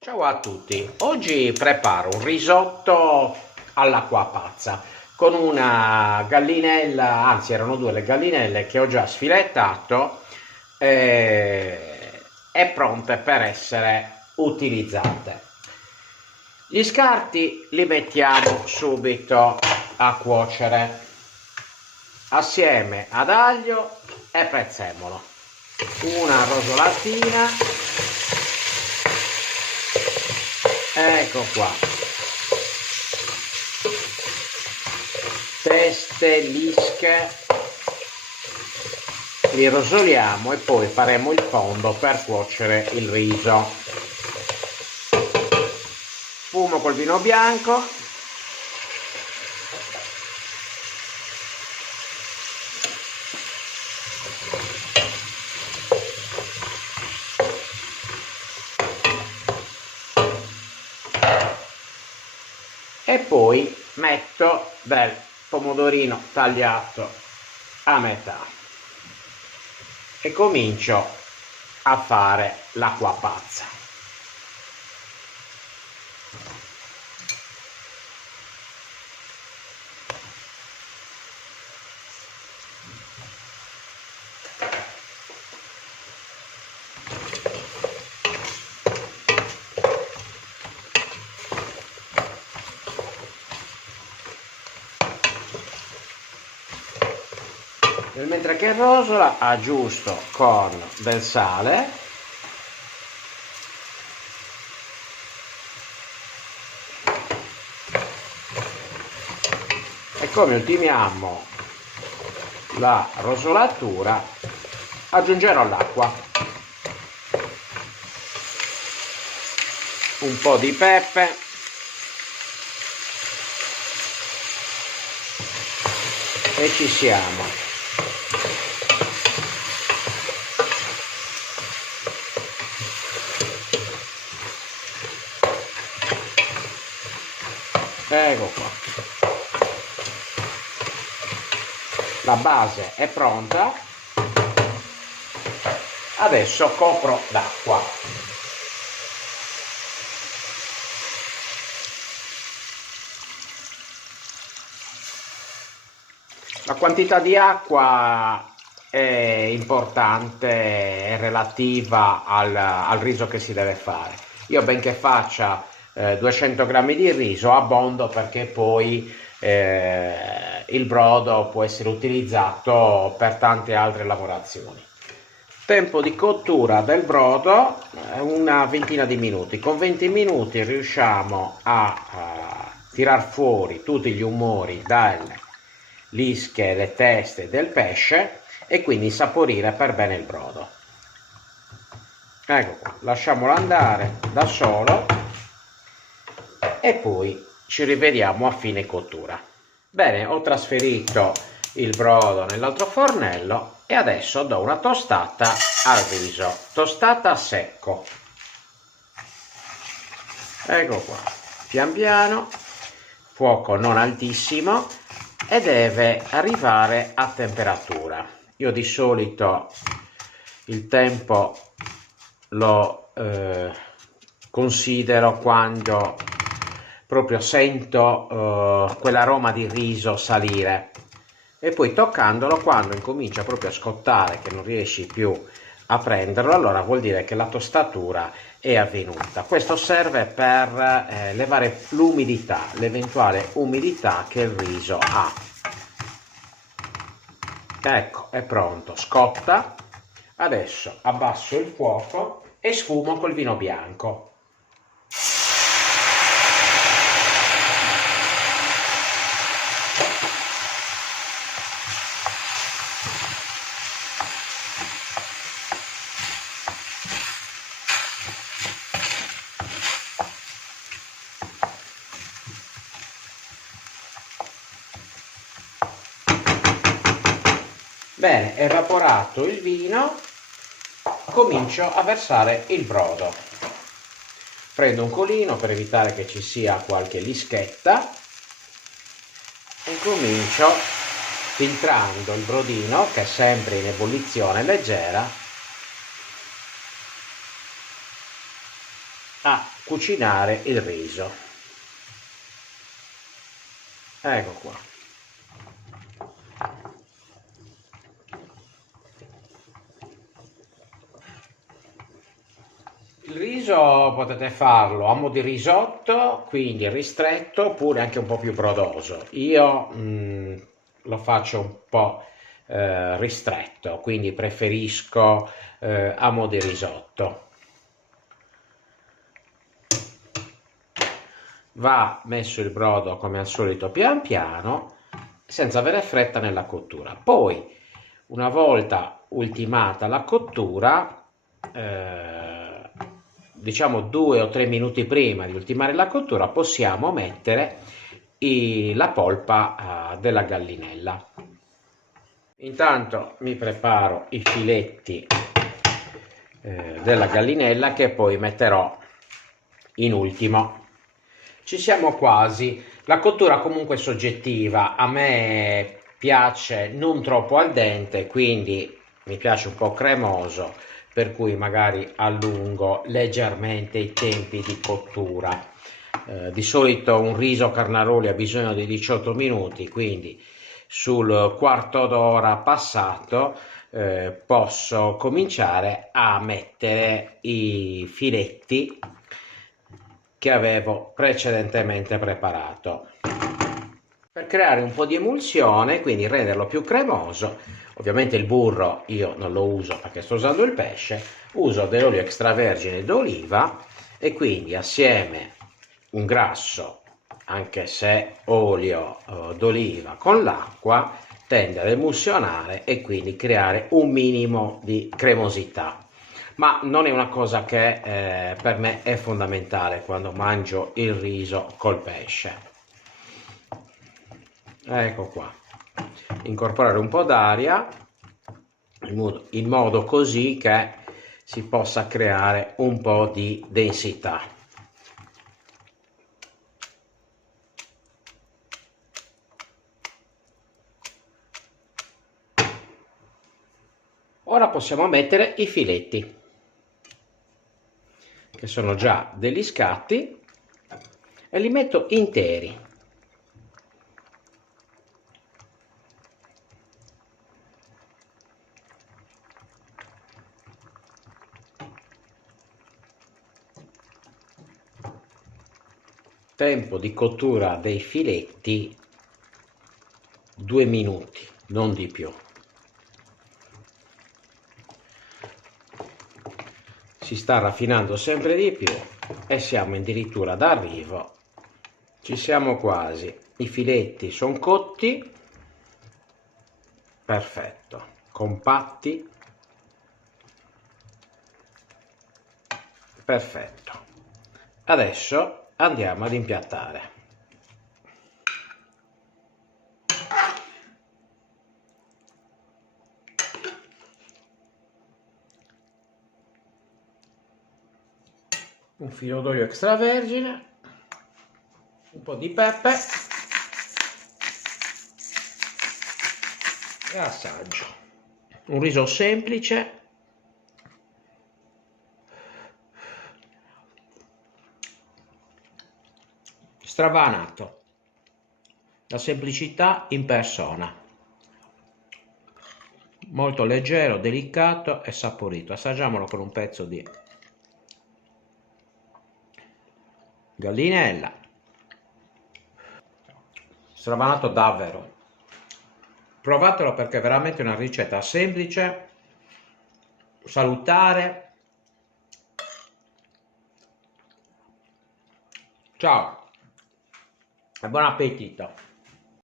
Ciao a tutti, oggi preparo un risotto all'acqua pazza con una gallinella, anzi erano due le gallinelle che ho già sfilettato e pronte per essere utilizzate. Gli scarti li mettiamo subito a cuocere assieme ad aglio e prezzemolo, una rosolatina. Ecco qua, teste lische, li rosoliamo e poi faremo il fondo per cuocere il riso. Sfumo col vino bianco. E poi metto del pomodorino tagliato a metà e comincio a fare l'acqua pazza. Mentre che rosola aggiusto con del sale e come ultimiamo la rosolatura aggiungerò l'acqua, un po' di pepe e ci siamo. Ecco qua, la base è pronta, adesso copro d'acqua. La quantità di acqua è importante, è relativa al riso che si deve fare. Io benché faccia 200 grammi di riso abbondo perché poi il brodo può essere utilizzato per tante altre lavorazioni. Tempo di cottura del brodo una ventina di minuti. Con 20 minuti riusciamo a tirar fuori tutti gli umori dalle lische, le teste del pesce e quindi saporire per bene il brodo. Ecco qua, lasciamolo andare da solo e poi ci rivediamo a fine cottura. Bene, ho trasferito il brodo nell'altro fornello e adesso do una tostata al riso, tostata a secco. Ecco qua, pian piano, fuoco non altissimo e deve arrivare a temperatura. Io di solito il tempo lo considero quando proprio sento quell'aroma di riso salire e poi toccandolo quando incomincia proprio a scottare che non riesci più a prenderlo, allora vuol dire che la tostatura è avvenuta. Questo serve per levare l'umidità, l'eventuale umidità che il riso ha. Ecco, è pronto, scotta. Adesso abbasso il fuoco e sfumo col vino bianco. Bene, evaporato il vino, comincio a versare il brodo. Prendo un colino per evitare che ci sia qualche lischetta e comincio filtrando il brodino, che è sempre in ebollizione leggera, a cucinare il riso. Ecco qua. Il riso potete farlo a mo' di risotto, quindi ristretto, oppure anche un po' più brodoso. Io lo faccio un po' ristretto, quindi preferisco a mo' di risotto. Va messo il brodo come al solito pian piano, senza avere fretta nella cottura. Poi, una volta ultimata la cottura, diciamo 2 o 3 minuti prima di ultimare la cottura, possiamo mettere la polpa della gallinella. Intanto mi preparo i filetti della gallinella che poi metterò in ultimo. Ci siamo quasi. La cottura comunque è soggettiva, a me piace non troppo al dente, quindi mi piace un po' cremoso, per cui magari allungo leggermente i tempi di cottura. Di solito un riso carnaroli ha bisogno di 18 minuti, quindi sul quarto d'ora passato posso cominciare a mettere i filetti che avevo precedentemente preparato per creare un po' di emulsione, quindi renderlo più cremoso. Ovviamente il burro io non lo uso perché sto usando il pesce, uso dell'olio extravergine d'oliva e quindi assieme un grasso, anche se olio d'oliva con l'acqua, tende ad emulsionare e quindi creare un minimo di cremosità. Ma non è una cosa che per me è fondamentale quando mangio il riso col pesce. Ecco qua. Incorporare un po' d'aria in modo così che si possa creare un po' di densità. Ora possiamo mettere i filetti, che sono già degli scatti, e li metto interi. Tempo di cottura dei filetti 2 minuti, non di più. Si sta raffinando sempre di più e siamo addirittura d'arrivo. Ci siamo quasi. I filetti sono cotti. Perfetto. Compatti. Perfetto. Adesso andiamo ad impiattare. Un filo d'olio extravergine, un po' di pepe e assaggio. Un riso semplice, stravanato, la semplicità in persona, molto leggero, delicato e saporito. Assaggiamolo con un pezzo di gallinella. Stravanato davvero. Provatelo perché è veramente una ricetta semplice, salutare. Ciao e buon appetito.